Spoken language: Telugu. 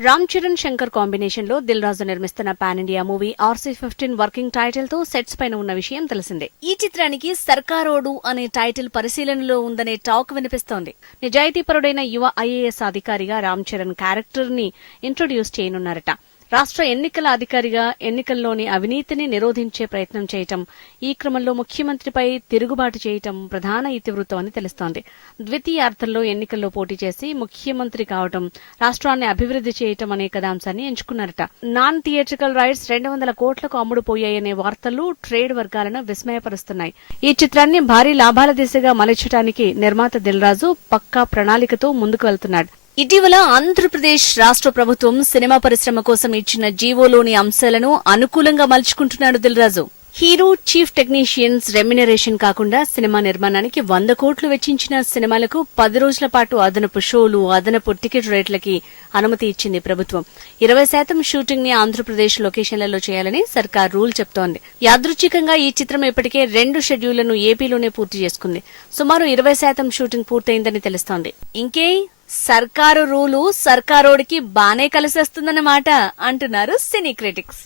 రామ్ చరణ్ శంకర్ కాంబినేషన్లో దిల్ రాజు నిర్మిస్తున్న pan India movie RC fifteen working టైటిల్తో సెట్స్ పైన ఉన్న విషయం తెలిసిందే. ఈ చిత్రానికి సర్కారోడు అనే టైటిల్ పరిశీలనలో ఉందనే టాక్ వినిపిస్తోంది. నిజాయితీపరుడైన యువ ఐఏఎస్ అధికారిగా రామ్ చరణ్ క్యారెక్టర్ని ఇంట్రొడ్యూస్ చేయనున్నారట. రాష్ట్ర ఎన్నికల అధికారిగా ఎన్నికల్లోని అవినీతిని నిరోధించే ప్రయత్నం చేయటం ఈ క్రమంలో ముఖ్యమంత్రిపై తిరుగుబాటు చేయటం ప్రధాన ఇతివృత్తం అని తెలుస్తోంది. ద్వితీయార్థంలో ఎన్నికల్లో పోటీ చేసి ముఖ్యమంత్రి కావటం రాష్ట్రాన్ని అభివృద్ధి చేయటం అనే కథాంశాన్ని ఎంచుకున్నారట. నాన్ థియేట్రికల్ రైట్స్ రెండు వందల కోట్లకు అమ్ముడుపోయాయనే వార్తలు ట్రేడ్ వర్గాలను విస్మయపరుస్తున్నాయి. ఈ చిత్రాన్ని భారీ లాభాల దిశగా మలచడానికి నిర్మాత దిల్రాజు పక్కా ప్రణాళికతో ముందుకు వెళ్తున్నాడు. ఇటీవల ఆంధ్రప్రదేశ్ రాష్ట్ర ప్రభుత్వం సినిమా పరిశ్రమ కోసం ఇచ్చిన జీవోలోని అంశాలను అనుకూలంగా మలుచుకుంటున్నాడు Dil Raju. Hero chief technicians remuneration కాకుండా సినిమా నిర్మాణానికి వంద కోట్లు వెచ్చించిన సినిమాలకు పది రోజుల పాటు అదనపు షోలు అదనపు టికెట్ రేట్లకి అనుమతి ఇచ్చింది ప్రభుత్వం. ఇరవై శాతం షూటింగ్ని ఆంధ్రప్రదేశ్ లొకేషన్లలో చేయాలని సర్కార్ రూల్ చెప్తోంది. యాదృచ్ఛికంగా ఈ చిత్రం ఇప్పటికే రెండు షెడ్యూళ్ళను ఏపీలోనే పూర్తి చేసుకుంది. సుమారు ఇరవై శాతం షూటింగ్ పూర్తయిందని తెలుస్తోంది. ఇంకే సర్కారు రూలు సర్కారోడికి బానే కలిసేస్తుందన్నమాట అంటున్నారు సినీ క్రిటిక్స్.